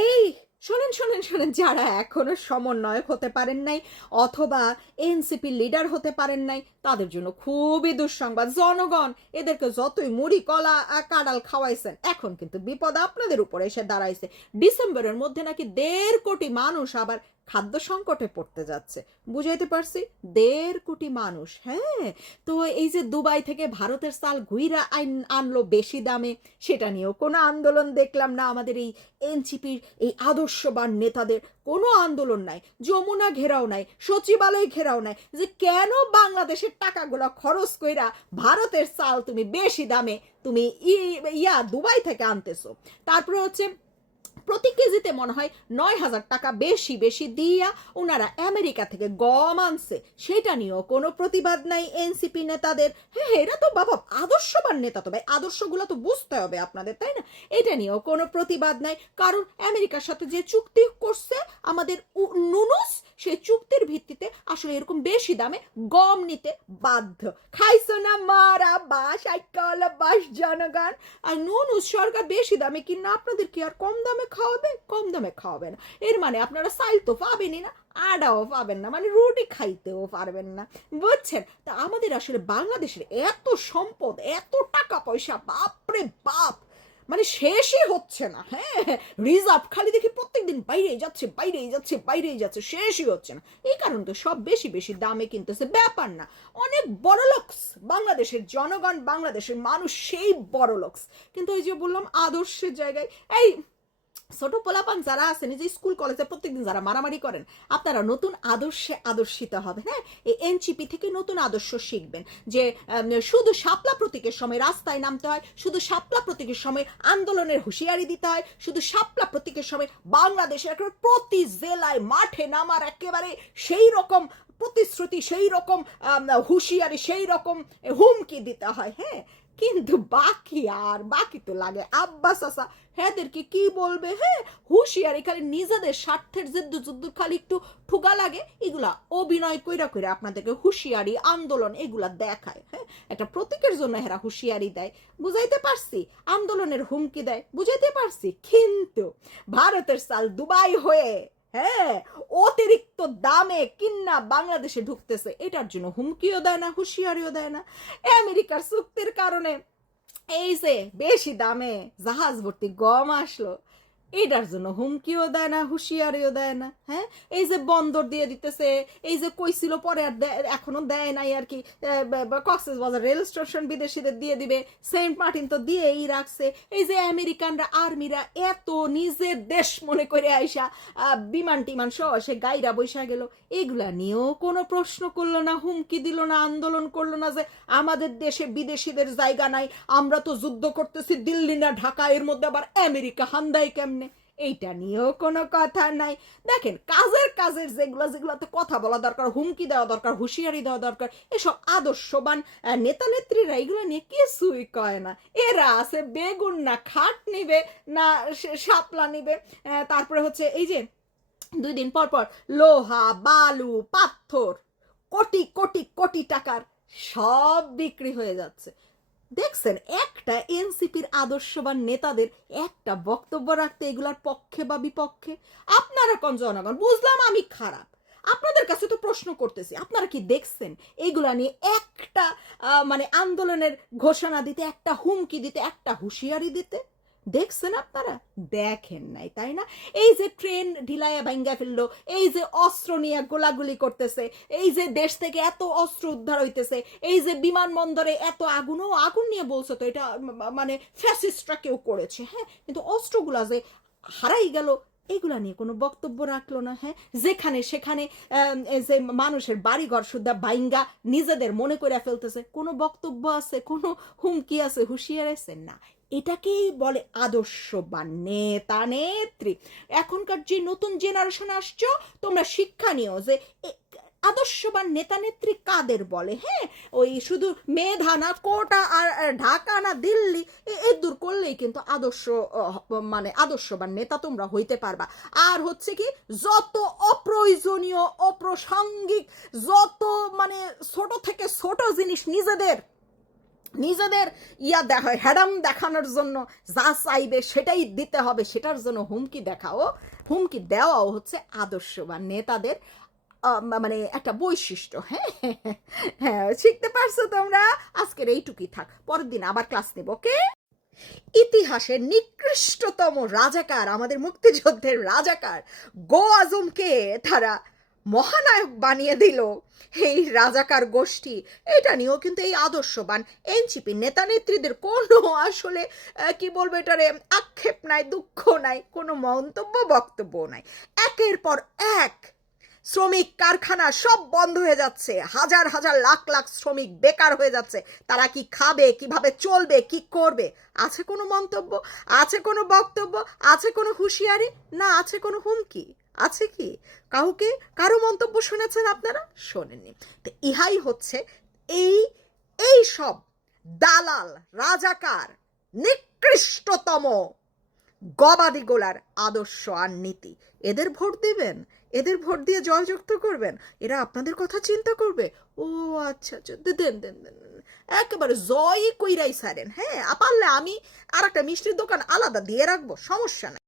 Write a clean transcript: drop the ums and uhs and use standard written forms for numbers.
এই শোনেন শোনেন শোনেন, যারা এখনো সমন্বয়ক হতে পারেন নাই অথবা এনসিপি লিডার হতে পারেন নাই, তাদের জন্য খুবই দুঃসংবাদ। জনগণ এদেরকে যতই মুড়ি কলা কাঁড়াল খাওয়াইছেন, এখন কিন্তু বিপদ আপনাদের উপরে এসে দাঁড়াইছে। ডিসেম্বরের মধ্যে নাকি 1.5 কোটি মানুষ আবার খাদ্য সংকটে পড়তে যাচ্ছে। বুঝাইতে পারছি? 1.5 কোটি মানুষ। হ্যাঁ, তো এই যে দুবাই থেকে ভারতের চাল ঘুইরা আনলো বেশি দামে, সেটা নিয়েও কোনো আন্দোলন দেখলাম না। আমাদের এই এনসিপির এই আদর্শবান নেতাদের কোনো আন্দোলন নাই, যমুনা ঘেরাও নাই, সচিবালয় ঘেরাও নাই, যে কেন বাংলাদেশের টাকাগুলো খরচ কইরা ভারতের চাল তুমি বেশি দামে তুমি দুবাই থেকে আনতেছো। তারপরে হচ্ছে প্রতি কেজিতে মনে হয় 9,000 টাকা বেশি বেশি দিয়া ওনারা আমেরিকা থেকে গম আনছে, সেটা নিয়েও কোনো প্রতিবাদ নাই এনসিপি নেতাদের। হ্যাঁ, এরা তো বাবা আদর্শবান নেতা, তো ভাই আদর্শগুলো তো বুঝতে হবে আপনাদের, তাই না? এটা নিয়েও কোনো প্রতিবাদ নাই, কারণ আমেরিকার সাথে যে চুক্তি করছে আমাদের নুনুস, সেই চুক্তির ভিত্তিতে আসলে এরকম বেশি দামে গম নিতে বাধ্য। খাইছো না মারা বাস আইকাল বাস জনগণ। আর নুনুস সরকার বেশি দামে কিনা আপনাদের কি আর কম দামে খাওয়াবে? কম দামে খাওয়াবে না। এর মানে আপনারা চাইল তো পাবেনই না, আডাও পাবেন না, মানে রুটি খাইতেও পারবেন না। বুঝছেন? তা আমাদের আসলে বাংলাদেশের এত সম্পদ, এত টাকা পয়সা, বাপরে বাপ, মানে শেষই হচ্ছে না। হ্যাঁ, রিজার্ভ খালি দেখি প্রত্যেকদিন বাইরেই যাচ্ছে বাইরেই যাচ্ছে বাইরেই যাচ্ছে, শেষই হচ্ছে না। এই কারণে তো সব বেশি বেশি দামে কিনতেছে। ব্যাপার না, অনেক বড় লোকস বাংলাদেশের জনগণ, বাংলাদেশের মানুষ সেই বড় লোকস। কিন্তু ওই যে বললাম আদর্শের জায়গায় এই ছোট পোলাপান যারা আছেন, যে স্কুল কলেজে প্রত্যেকদিন যারা মারামারি করেন, আপনারা নতুন আদর্শে আদর্শিত হবে। হ্যাঁ, এই এনসিপি থেকে নতুন আদর্শ শিখবেন, যে শুধু শাপলা প্রতীকের সময় রাস্তায় নামতে হয়, শুধু শাপলা প্রতীকের সময় আন্দোলনের হুঁশিয়ারি দিতে হয়, শুধু শাপলা প্রতীকের সময় বাংলাদেশের একেবারে প্রতি জেলায় মাঠে নামার একেবারে সেই রকম প্রতিশ্রুতি, সেই রকম হুঁশিয়ারি, সেই রকম হুমকি দিতে হয়। হ্যাঁ, কিন্তু বাকি তো লাগে আব্বাস আসা, হ্যাঁদেরকে কি বলবে? হ্যাঁ, হুঁশিয়ারি খালি নিজেদের স্বার্থের যুদ্ধ যুদ্ধ খালি একটু ঠুকা লাগে, এগুলা অভিনয় কইরা কইরা আপনাদেরকে হুঁশিয়ারি আন্দোলন এগুলা দেখায়। হ্যাঁ, একটা প্রতীকের জন্য হেরা হুঁশিয়ারি দেয়, বুঝাইতে পারছি? আন্দোলনের হুমকি দেয়, বুঝাইতে পারছি? কিন্তু ভারতের চাল দুবাই হয়ে, হ্যাঁ, অতিরিক্ত দামে কিন্না বাংলাদেশে ঢুকতেছে, এটার জন্য হুমকিও দেয় না, হুঁশিয়ারিও দেয় না। আমেরিকার চুক্তির কারণে এই যে বেশি দামে জাহাজ ভর্তি গম আসলো, এটার জন্য হুমকিও দেয় না, হুঁশিয়ারিও দেয় না। হ্যাঁ, এই যে বন্দর দিয়ে দিতেছে, এই যে কইছিল পরে আর এখনো দেয় নাই আর কি, কক্সবাজার রেল স্টেশন বিদেশিদের দিয়ে দিবে, সেন্ট মার্টিন তো দিয়েই রাখছে। এই যে আমেরিকানরা আর্মিরা এত নিজের দেশ মনে করে আইসা বিমান টিমান সহ সে গাইরা বৈশা গেল, এগুলা নিয়েও কোনো প্রশ্ন করলো না, হুমকি দিল না, আন্দোলন করলো না যে আমাদের দেশে বিদেশিদের জায়গা নাই, আমরা তো যুদ্ধ করতেছি দিল্লি না ঢাকা, এর মধ্যে আবার আমেরিকা হান্দাই কেমনে, এইটা নিয়েও কোনো কথা নাই। দেখেন, কাজের যেগুলো যেগুলোতে কথা বলা দরকার, হুমকি দেওয়া দরকার, হুঁশিয়ারি দেওয়া দরকার, এসব আদর্শবান নেতা নেত্রীরা এগুলো নিয়ে কিছুই কয় না। এরা আছে বেগুন না খাট নিবে না শাপলা নিবে। তারপরে হচ্ছে এই যে 2 দিন পর পর লোহা বালু পাথর কোটি কোটি কোটি টাকার সব বিক্রি হয়ে যাচ্ছে। দেখছেন, একটা এনসিপির আদর্শবান নেতাদের একটা বক্তব্য রাখতে এগুলার পক্ষে বা বিপক্ষে? আপনারা কোন জনগণ? বুঝলাম আমি খারাপ, আপনাদের কাছে তো প্রশ্ন করতেছি, আপনারা কি দেখছেন এইগুলা নিয়ে একটা মানে আন্দোলনের ঘোষণা দিতে, একটা হুমকি দিতে, একটা হুঁশিয়ারি দিতে? দেখছেন আপনারা? দেখেন নাই, তাই না? এই যে ট্রেন ঢিলাইয়া ভাঙ্গা ফেললো, এই যে অস্ত্র নিয়ে গোলাগুলি করতেছে, এই যে দেশ থেকে এত অস্ত্র উদ্ধার হইতেছে, এই যে বিমানবন্দরে এত আগুন নিয়ে বলছে তো এটা মানে ফ্যাসিস্টরা কেউ করেছে। হ্যাঁ, কিন্তু অস্ত্রগুলা যে হারাই গেল, এগুলা নিয়ে কোনো বক্তব্য রাখলো না। হ্যাঁ, যেখানে সেখানে যে মানুষের বাড়িঘর সুদ্ধা বাইঙ্গা নিজেদের মনে করে ফেলতেছে, কোনো বক্তব্য আছে? কোনো হুমকি আছে, হুঁশিয়ার আছেন না? এটাকেই বলে আদর্শবান নেতা নেত্রী। এখনকার যে নতুন জেনারেশন আসছো, তোমরা শিক্ষা নিও যে আদর্শবান নেতা নেত্রী কাদের বলে। হ্যাঁ, ওই শুধু মেধা না কোটা আর ঢাকা না দিল্লি এই দূর করলেই কিন্তু আদর্শ মানে আদর্শবান নেতা তোমরা হইতে পারবা। আর হচ্ছে কি, যত অপ্রয়োজনীয় অপ্রাসঙ্গিক, যত মানে ছোট থেকে ছোট জিনিস নিজেদের নিজেদের হ্যাডাম দেখানোর জন্য যা চাইবে সেটাই দিতে হবে, সেটার জন্য হুমকি দেওয়াও হচ্ছে আদর্শবান নেতাদের মানে একটা বৈশিষ্ট্য। হ্যাঁ, হ্যাঁ, শিখতে পারছো তোমরা? আজকের এইটুকুই থাক, পরের দিন আবার ক্লাস নেব, ওকে? ইতিহাসের নিকৃষ্টতম রাজাকার, আমাদের মুক্তিযুদ্ধের রাজাকার গো আজমকে তারা মহানায়ক বানিয়ে দিল, এই রাজাকার গোষ্ঠী। এটা নিয়েও কিন্তু এই আদর্শবান এনসিপি নেতা নেত্রীদের কোনো আসলে কি বলবো, এটারে আক্ষেপ নাই, দুঃখ নাই, কোনো মন্তব্য বক্তব্য নাই। একের পর এক শ্রমিক কারখানা সব বন্ধ হয়ে যাচ্ছে, হাজার হাজার লাখ লাখ শ্রমিক বেকার হয়ে যাচ্ছে। তারা কি খাবে, কিভাবে চলবে, কি করবে? আছে কোনো মন্তব্য? আছে কোনো বক্তব্য? আছে কোনো হুঁশিয়ারি? না আছে কোনো হুমকি? আছে কি কারো মন্তব্য শুনেছেন আপনারা? শোনেননি। তো ইহাই হচ্ছে এই এই সব দালাল, রাজাকার, নিকৃষ্টতম গবাদিগোলার আদর্শ আর নীতি। এদের ভোট দিবেন, এদের ভোট দিয়ে জয়যুক্ত করবেন, এরা আপনাদের কথা চিন্তা করবে? ও আচ্ছা আচ্ছা, দেন দেন দেন, একেবারে জয়ই কইরাই সারেন। হ্যাঁ, পারলে আমি আর একটা মিষ্টির দোকান আলাদা দিয়ে রাখবো, সমস্যা নাই।